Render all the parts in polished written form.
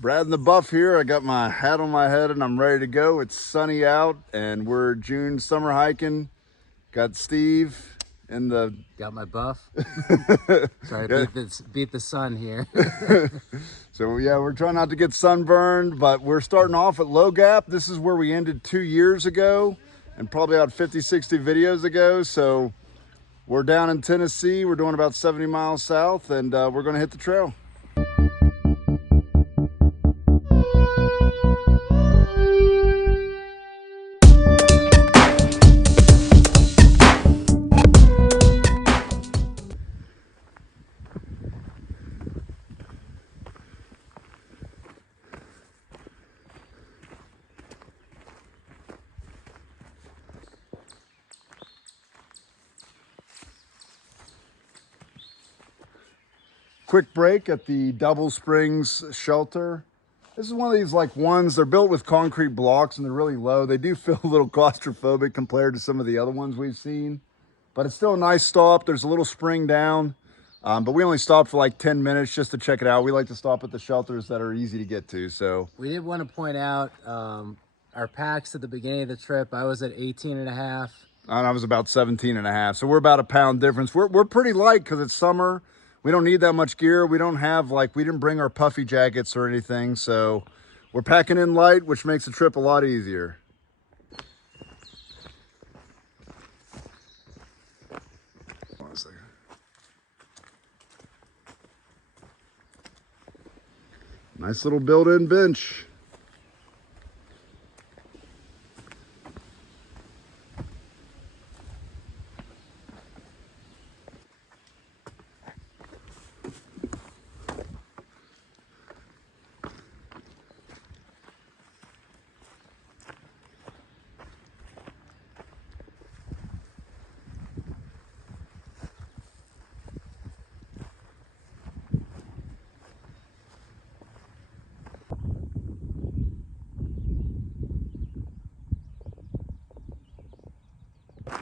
Brad and the Buff here. I got my hat on my head and I'm ready to go. It's sunny out and we're June summer hiking. Got Steve in the... Got my buff. Sorry, Yeah. beat the sun here. So yeah, we're trying not to get sunburned, but we're starting off at Low Gap. This is where we ended 2 years ago and probably about 50, 60 videos ago. So we're down in Tennessee. We're doing about 70 miles south and we're gonna hit the trail. Quick break at the Double Springs shelter. This is one of these like ones, they're built with concrete blocks and they're really low. They do feel a little claustrophobic compared to some of the other ones we've seen, but it's still a nice stop. There's a little spring down, but we only stopped for like 10 minutes just to check it out. We like to stop at the shelters that are easy to get to. So We did want to point out our packs at the beginning of the trip. I was at 18 and a half. and I was about 17 and a half. So we're about a pound difference. We're pretty light because it's summer. We don't need that much gear. We don't have we didn't bring our puffy jackets or anything. So we're packing in light, which makes the trip a lot easier. Hold on a second. Nice little built-in bench.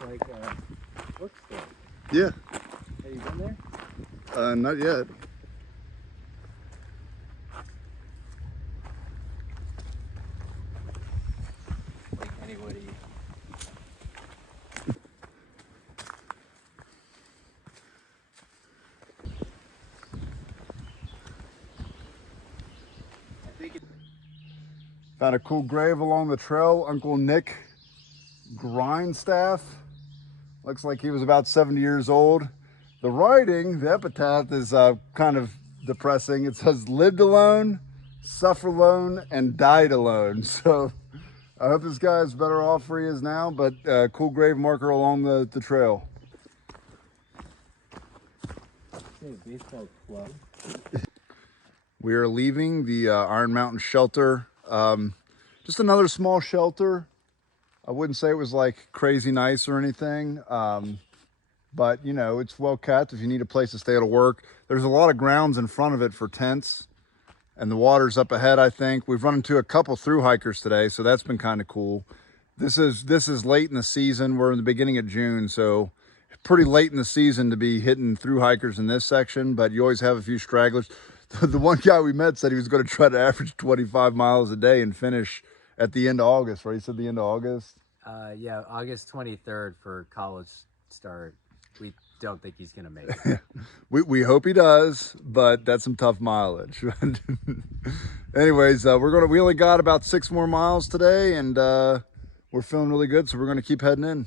Like bookstore. Yeah. Have you been there? Not yet. Like anybody. Found a cool grave along the trail. Uncle Nick Grindstaff. Looks like he was about 70 years old. The writing, the epitaph, is kind of depressing. It says, lived alone, suffered alone, and died alone. So I hope this guy is better off where he is now, but cool grave marker along the trail. Baseball club. We are leaving the Iron Mountain shelter. Just another small shelter. I wouldn't say it was like crazy nice or anything, but you know, it's well kept if you need a place to stay to work. There's a lot of grounds in front of it for tents, and the water's up ahead, I think. We've run into a couple through hikers today, so that's been kind of cool. This is late in the season. We're in the beginning of June, so pretty late in the season to be hitting through hikers in this section, but you always have a few stragglers. The one guy we met said he was going to try to average 25 miles a day and finish at the end of August, right? He said the end of August. Yeah, August 23rd for college start. We don't think he's gonna make it. We hope he does, but that's some tough mileage. Anyways, we only got about 6 more miles today, and we're feeling really good, so we're gonna keep heading in.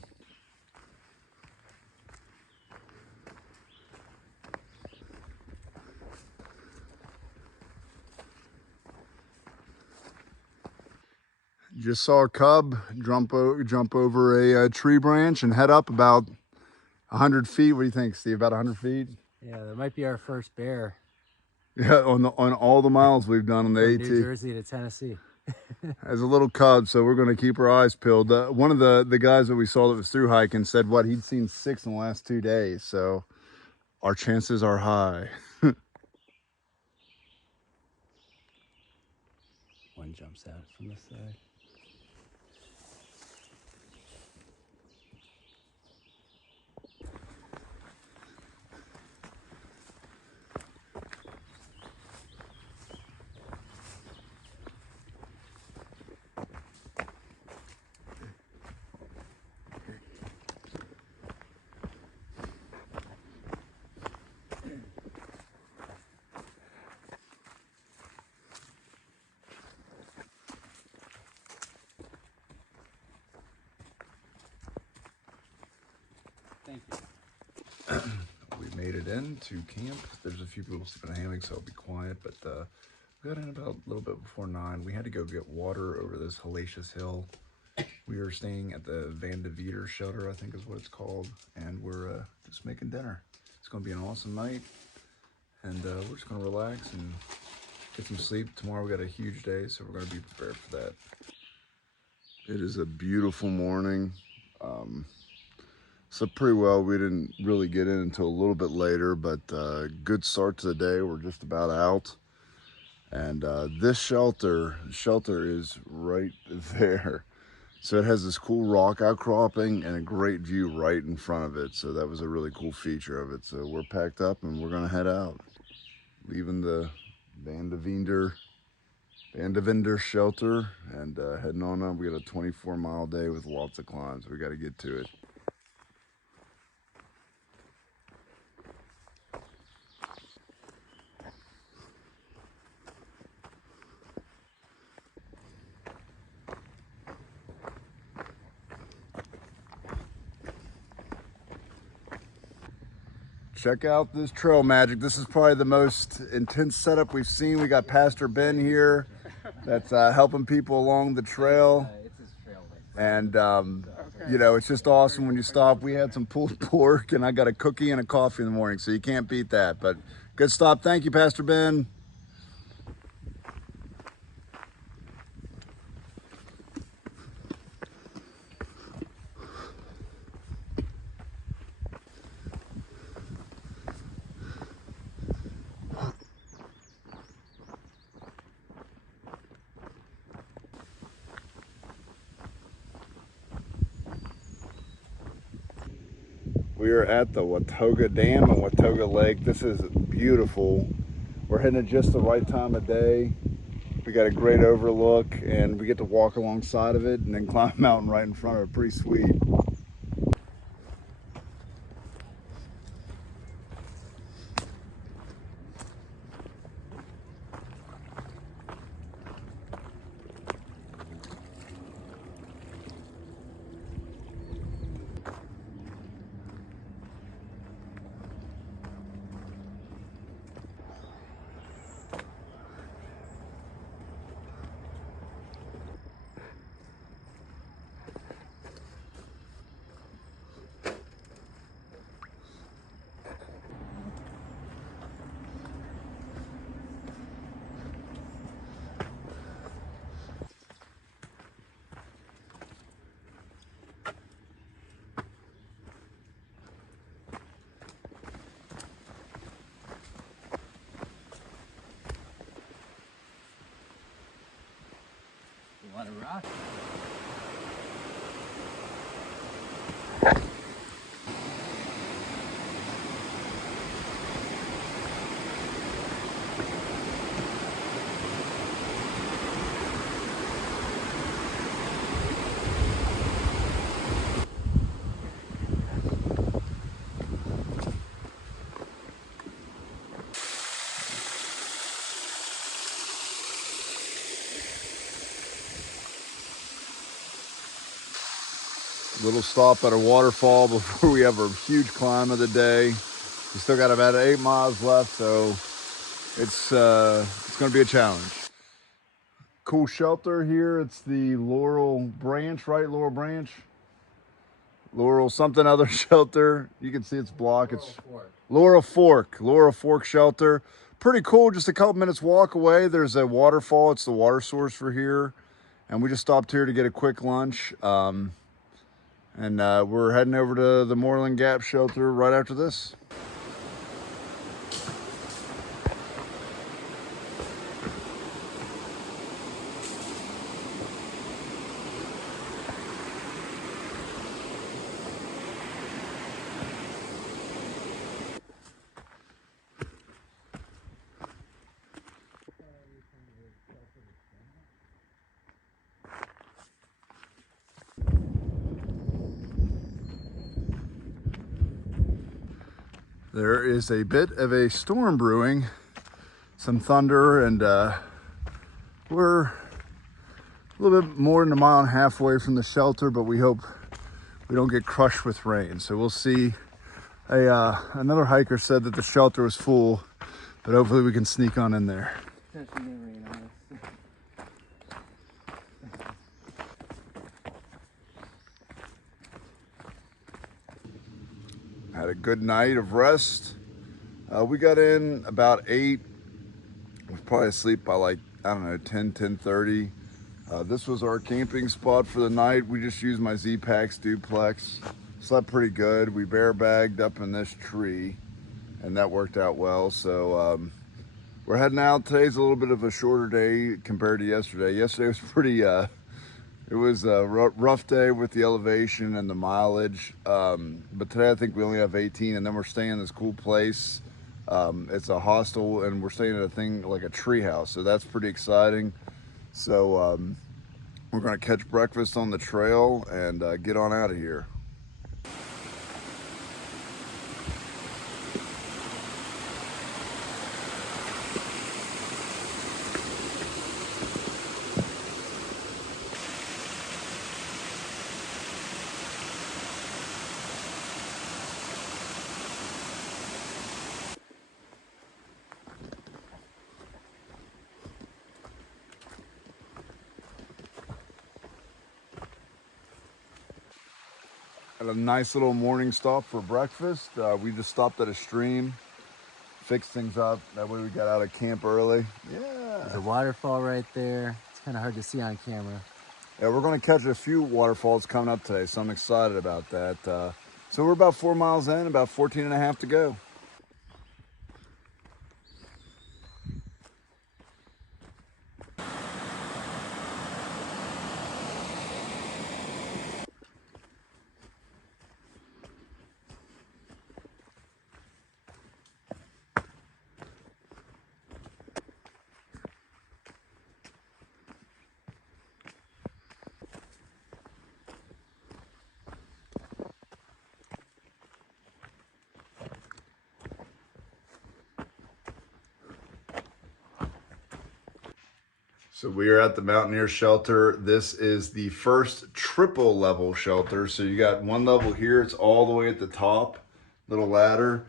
Just saw a cub jump over a tree branch and head up about 100 feet. What do you think, Steve? About 100 feet? Yeah, that might be our first bear. Yeah, on all the miles we've done on the From AT. New Jersey to Tennessee. As a little cub, so we're going to keep our eyes peeled. One of the guys that we saw that was through hiking said he'd seen 6 in the last 2 days, so our chances are high. One jumps out from the side. into camp. There's a few people sleeping in hammocks, so I'll be quiet, but we got in about a little bit before 9. We had to go get water over this hellacious hill. We were staying at the Van de Veter shelter, I think is what it's called, and we're just making dinner. It's gonna be an awesome night, and we're just gonna relax and get some sleep. Tomorrow we got a huge day, so we're gonna be prepared for that. It is a beautiful morning. Slept pretty well. We didn't really get in until a little bit later, but good start to the day. We're just about out. And this shelter is right there. So it has this cool rock outcropping and a great view right in front of it. So that was a really cool feature of it. So we're packed up and we're gonna head out. Leaving the Van de Vender shelter and heading on up. We got a 24-mile day with lots of climbs. We got to get to it. Check out this trail magic. This is probably the most intense setup we've seen. We got Pastor Ben here that's helping people along the trail. And, you know, it's just awesome when you stop. We had some pulled pork and I got a cookie and a coffee in the morning, so you can't beat that. But good stop. Thank you, Pastor Ben. We are at the Watauga Dam and Watauga Lake. This is beautiful. We're hitting it just the right time of day. We got a great overlook and we get to walk alongside of it and then climb a mountain right in front of it. Pretty sweet. You want to rock? Little stop at a waterfall before we have a huge climb of the day. We still got about 8 miles left, so it's going to be a challenge. Cool shelter here. It's the Laurel Branch, right? Laurel Branch? Laurel something other shelter. You can see its block. It's Laurel Fork shelter. Pretty cool. Just a couple minutes walk away. There's a waterfall. It's the water source for here. And we just stopped here to get a quick lunch. And we're heading over to the Moreland Gap shelter right after this. There is a bit of a storm brewing, some thunder, and we're a little bit more than a mile and a half away from the shelter, but we hope we don't get crushed with rain. So we'll see Another hiker said that the shelter was full, but hopefully we can sneak on in there. Had a good night of rest. We got in about 8. We was probably asleep by like, I don't know, 10:30. This was our camping spot for the night. We just used my Z-Packs duplex. Slept pretty good. We bear bagged up in this tree, and that worked out well. So we're heading out. Today's a little bit of a shorter day compared to yesterday. Yesterday was pretty, it was a rough day with the elevation and the mileage. But today I think we only have 18, and then we're staying in this cool place. It's a hostel, and we're staying at a thing like a tree house. So that's pretty exciting. So we're gonna catch breakfast on the trail and get on out of here. Had a nice little morning stop for breakfast. We just stopped at a stream, fixed things up. That way we got out of camp early. Yeah. There's a waterfall right there. It's kind of hard to see on camera. Yeah, we're going to catch a few waterfalls coming up today, so I'm excited about that. So we're about 4 miles in, about 14 and a half to go. So we are at the Mountaineer Shelter. This is the first triple level shelter. So you got one level here, it's all the way at the top, little ladder.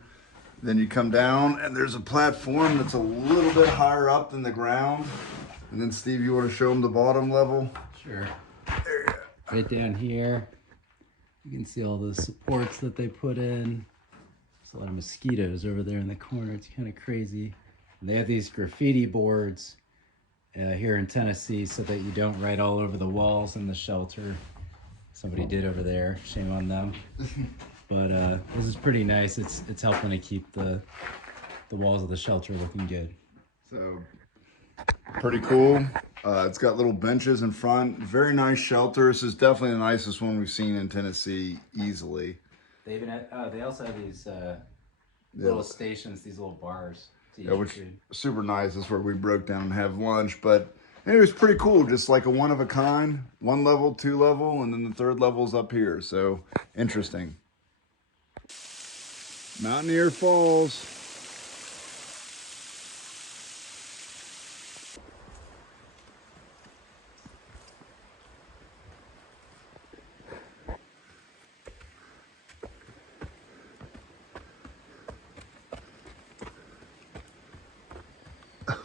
Then you come down and there's a platform that's a little bit higher up than the ground. And then Steve, you want to show them the bottom level? Sure. Right down here, you can see all the supports that they put in. There's a lot of mosquitoes over there in the corner. It's kind of crazy. And they have these graffiti boards here in Tennessee so that you don't write all over the walls in the shelter. Somebody did over there, shame on them. But this is pretty nice. It's helping to keep the walls of the shelter looking good. So pretty cool. It's got little benches in front. Very nice shelter. This is definitely the nicest one we've seen in Tennessee easily. They even had, they also have these little stations, these little bars. Yeah, which is super nice. That's where we broke down and have lunch. But it was pretty cool. Just like a one of a kind, 1 level, 2 level, and then the 3rd level's up here. So interesting. Mountaineer Falls. Wow.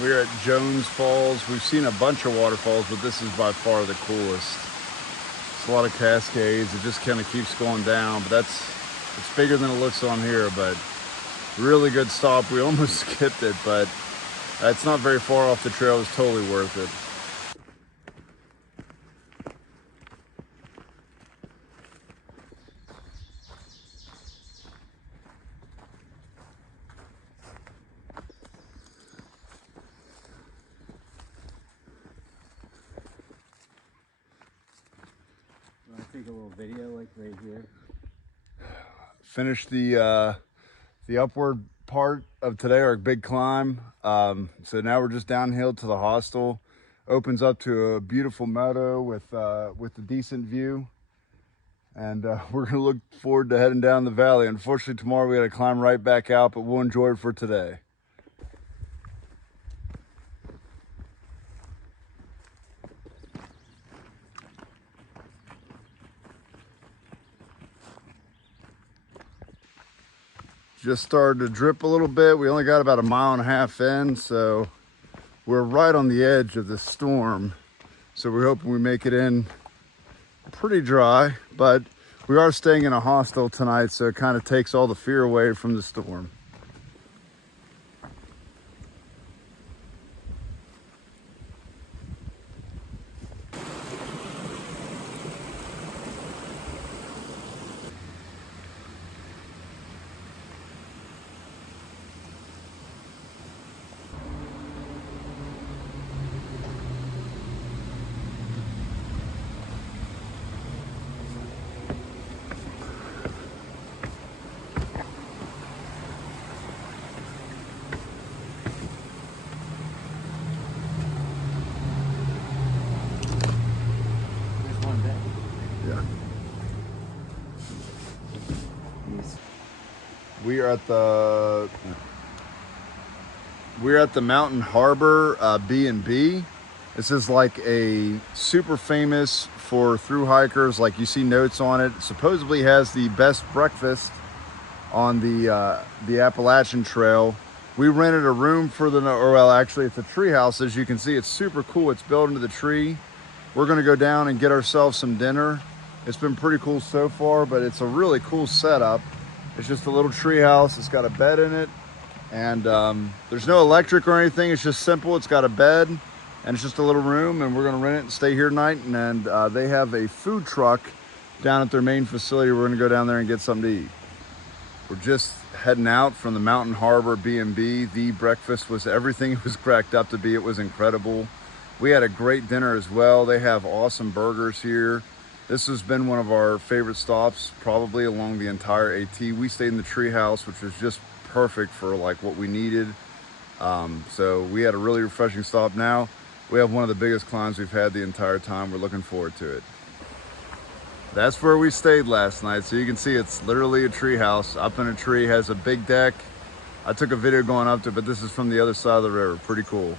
We're at Jones Falls. We've seen a bunch of waterfalls, but this is by far the coolest. It's a lot of cascades. It just kind of keeps going down, but it's bigger than it looks on here, but really good stop. We almost skipped it, but it's not very far off the trail. It's totally worth it. Take a little video like right here. Finished the upward part of today, our big climb. So now we're just downhill to the hostel. Opens up to a beautiful meadow with a decent view. And we're gonna look forward to heading down the valley. Unfortunately, tomorrow we gotta climb right back out, but we'll enjoy it for today. just started to drip a little bit. We only got about 1.5 miles in, so we're right on the edge of this storm. So we're hoping we make it in pretty dry, but we are staying in a hostel tonight, so it kind of takes all the fear away from the storm. Yeah. We're at the Mountain Harbor B&B. This is like a super famous for thru hikers. Like you see notes on it. Supposedly has the best breakfast on the Appalachian Trail. We rented a room for actually it's a tree house. As you can see, it's super cool. It's built into the tree. We're gonna go down and get ourselves some dinner. It's been pretty cool so far, but it's a really cool setup. It's just a little tree house. It's got a bed in it, and there's no electric or anything. It's just simple. It's got a bed, and it's just a little room, and we're gonna rent it and stay here tonight. And they have a food truck down at their main facility. We're gonna go down there and get something to eat. We're just heading out from the Mountain Harbor B&B. The breakfast was everything it was cracked up to be. It was incredible. We had a great dinner as well. They have awesome burgers here. This has been one of our favorite stops probably along the entire AT. We stayed in the tree house, which was just perfect for like what we needed. So we had a really refreshing stop. Now we have one of the biggest climbs we've had the entire time. We're looking forward to it. That's where we stayed last night. So you can see it's literally a tree house up in a tree, has a big deck. I took a video going up to it, but this is from the other side of the river. Pretty cool.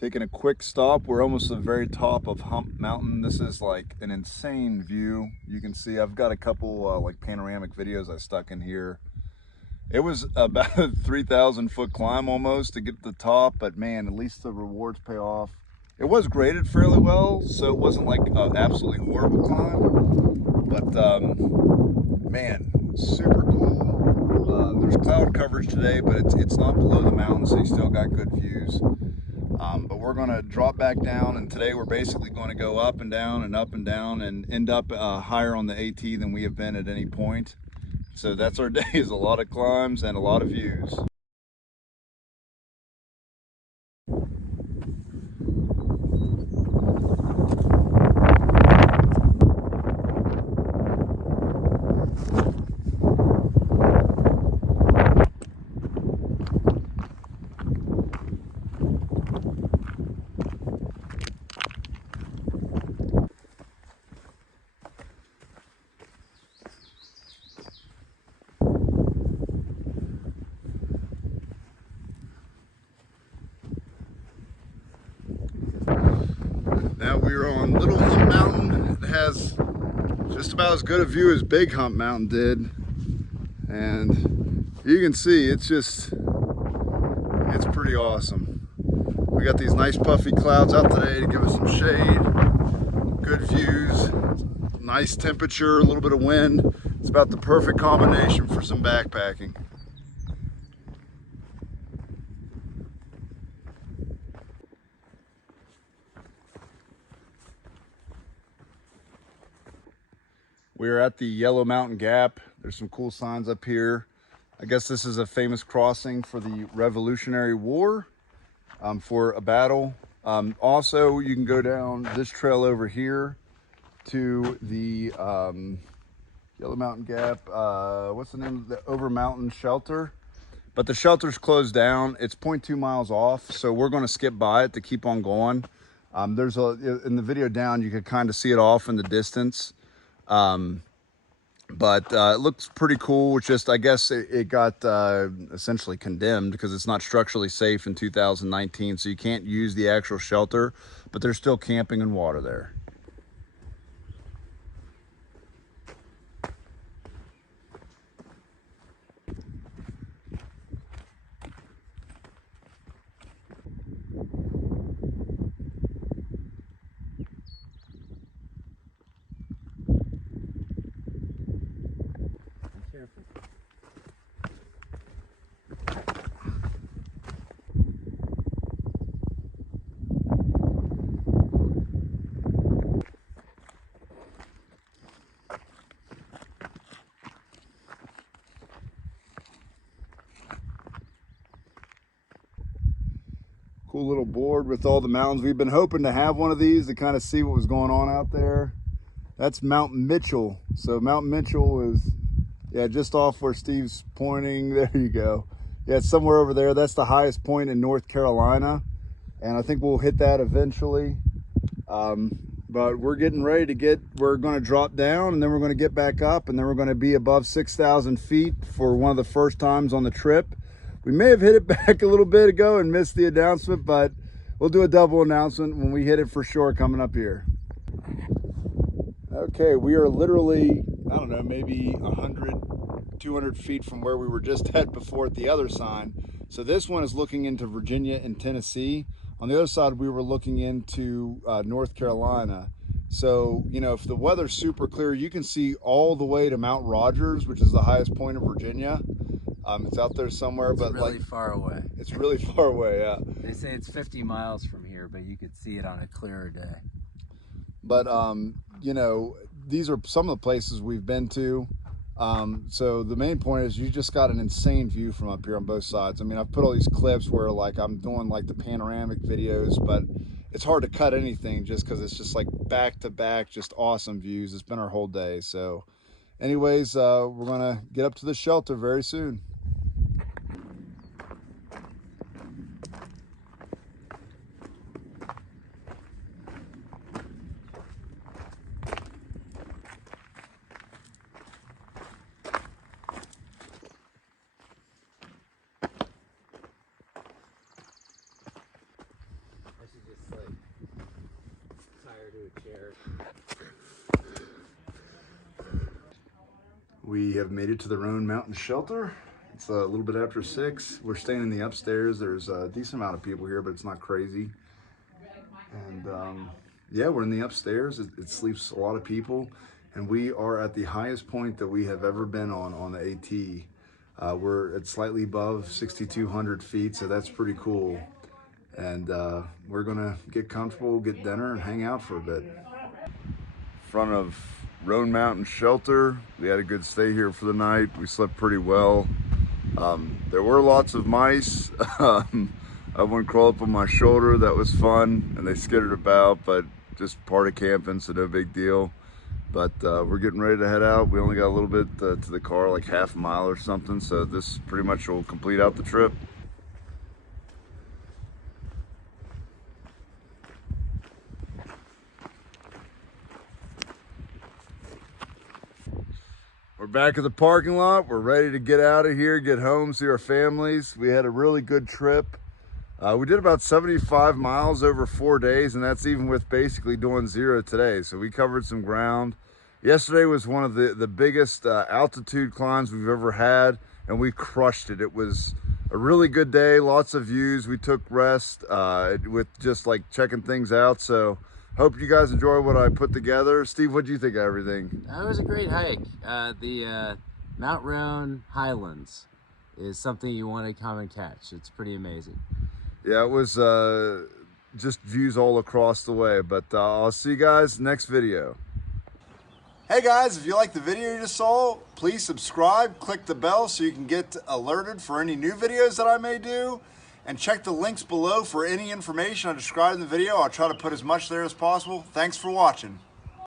Taking a quick stop. We're almost at the very top of Hump Mountain. This is like an insane view. You can see I've got a couple like panoramic videos I stuck in here. It was about a 3,000 foot climb almost to get to the top, but man, at least the rewards pay off. It was graded fairly well, so it wasn't like an absolutely horrible climb, but man, super cool. There's cloud coverage today, but it's not below the mountain, so you still got good views. But we're going to drop back down, and today we're basically going to go up and down and end up higher on the AT than we have been at any point. So that's our day, is a lot of climbs and a lot of views. Now we're on Little Hump Mountain. It has just about as good a view as Big Hump Mountain did. And you can see it's just It's pretty awesome. We got these nice puffy clouds out today to give us some shade, good views, nice temperature, a little bit of wind. It's about the perfect combination for some backpacking. We're at the Yellow Mountain Gap. There's some cool signs up here. I guess this is a famous crossing for the Revolutionary War, for a battle. Also, you can go down this trail over here to the Yellow Mountain Gap. What's the name of the Over Mountain Shelter? But the shelter's closed down. It's 0.2 miles off, so we're going to skip by it to keep on going. There's in the video down, you could kind of see it off in the distance. But it looks pretty cool. It's just, I guess it got essentially condemned because it's not structurally safe in 2019, so you can't use the actual shelter, but there's still camping and water there. Cool little board with all the mountains. We've been hoping to have one of these to kind of see what was going on out there. That's Mount Mitchell. So Mount Mitchell is, yeah, just off where Steve's pointing. There you go. Yeah, it's somewhere over there. That's the highest point in North Carolina. And I think we'll hit that eventually. But we're getting ready to we're going to drop down and then we're going to get back up and then we're going to be above 6,000 feet for one of the first times on the trip. We may have hit it back a little bit ago and missed the announcement, but we'll do a double announcement when we hit it for sure coming up here. Okay, we are literally, I don't know, maybe 100, 200 feet from where we were just at before at the other sign. So this one is looking into Virginia and Tennessee. On the other side, we were looking into North Carolina. So, you know, if the weather's super clear, you can see all the way to Mount Rogers, which is the highest point of Virginia. It's out there somewhere, it's but really far away. It's really far away, yeah. They say it's 50 miles from here, but you could see it on a clearer day. But, you know, these are some of the places we've been to. So the main point is you just got an insane view from up here on both sides. I mean, I've put all these clips where like I'm doing like the panoramic videos, but it's hard to cut anything just because it's just like back to back, just awesome views. It's been our whole day. So anyways, we're gonna get up to the shelter very soon. We have made it to the Roan Mountain shelter. It's a little bit after 6. We're staying in the upstairs. There's a decent amount of people here, but it's not crazy. And yeah, we're in the upstairs. It sleeps a lot of people. And we are at the highest point that we have ever been on the AT. We're at slightly above 6,200 feet, so that's pretty cool. And we're gonna get comfortable, get dinner, and hang out for a bit. Front of Roan Mountain shelter. We had a good stay here for the night. We slept pretty well. There were lots of mice. One crawled up on my shoulder. That was fun, and they skittered about, but just part of camping, so no big deal. But we're getting ready to head out. We only got a little bit to the car, like half a mile or something, so this pretty much will complete out the trip. We're back at the parking lot. We're ready to get out of here, get home, see our families. We had a really good trip. We did about 75 miles over 4 days, and that's even with basically doing 0 today. So we covered some ground. Yesterday was one of the biggest altitude climbs we've ever had, and we crushed it. It was a really good day, lots of views. We took rest with just like checking things out. So hope you guys enjoy what I put together. Steve, what do you think of everything? That was a great hike. The Mount Roan Highlands is something you want to come and catch. It's pretty amazing. Yeah, it was just views all across the way, but I'll see you guys next video. Hey guys, if you like the video you just saw, please subscribe, click the bell so you can get alerted for any new videos that I may do, and check the links below for any information I described in the video. I'll try to put as much there as possible. Thanks for watching.